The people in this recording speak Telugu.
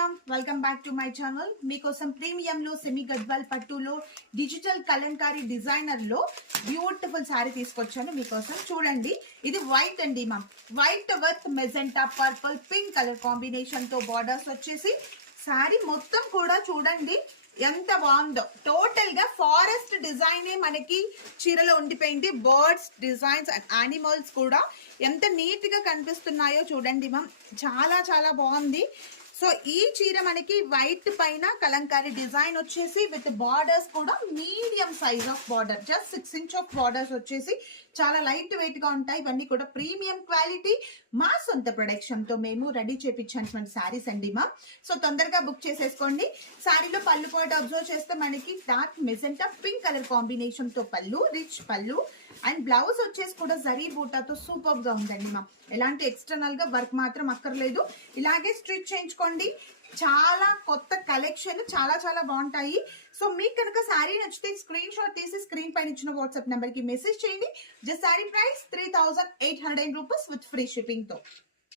Ma'am, welcome back to my channel. మీకోసం ప్రీమియంలో సెమీ గద్వాల్ పట్టులో డిజిటల్ కలంకారీ డిజైనర్ లో బ్యూటిఫుల్ శారీ తీసుకొచ్చాను మీకోసం. చూడండి, ఇది వైట్ అండి ma'am. White worth magenta purple pink colour combination తో బార్డర్స్ వచ్చేసి శారీ మొత్తం కూడా చూడండి ఎంత బాగుందో. టోటల్ గా ఫారెస్ట్ డిజైన్ మనకి చీరలో ఉండిపోయింది. బర్డ్స్ డిజైన్స్ అండ్ యానిమల్స్ కూడా ఎంత నీట్ గా కనిపిస్తున్నాయో చూడండి మ్యామ్. చాలా చాలా బాగుంది. సో ఈ చీర మనకి వైట్ పైన కలంకారీ డిజైన్ వచ్చేసి విత్ బార్డర్స్ కూడా medium size of border, just 6 inch of borders వచ్చేసి చాలా లైట్ వెయిట్ గా ఉంటాయి. ఇవన్నీ కూడా ప్రీమియం క్వాలిటీ మా సొంత ప్రొడక్షన్ తో మేము రెడీ చేపించినటువంటి శారీస్ అండి మా. సో తొందరగా బుక్ చేసేసుకోండి. శారీలో పళ్ళు కూడా అబ్జర్వ్ చేస్తే మనకి dark magenta pink colour combination తో పళ్ళు, రిచ్ పళ్ళు అండ్ బ్లౌజ్ వచ్చేసి కూడా జరీ బూటాతో సూపర్ గా ఉందండి మా. ఎలాంటి ఎక్స్టర్నల్ గా వర్క్ మాత్రం అక్కర్లేదు. ఇలాగే స్టిచ్ చేయించుకోండి. చాలా కొత్త కలెక్షన్, చాలా చాలా బాగుంటాయి. సో మీకు కనుక శారీ నచ్చితే స్క్రీన్ షాట్ తీసి స్క్రీన్ పైన ఇచ్చిన వాట్సాప్ నెంబర్ కి మెసేజ్ చేయండి. Just sari price 3800 rupees with free shipping తో.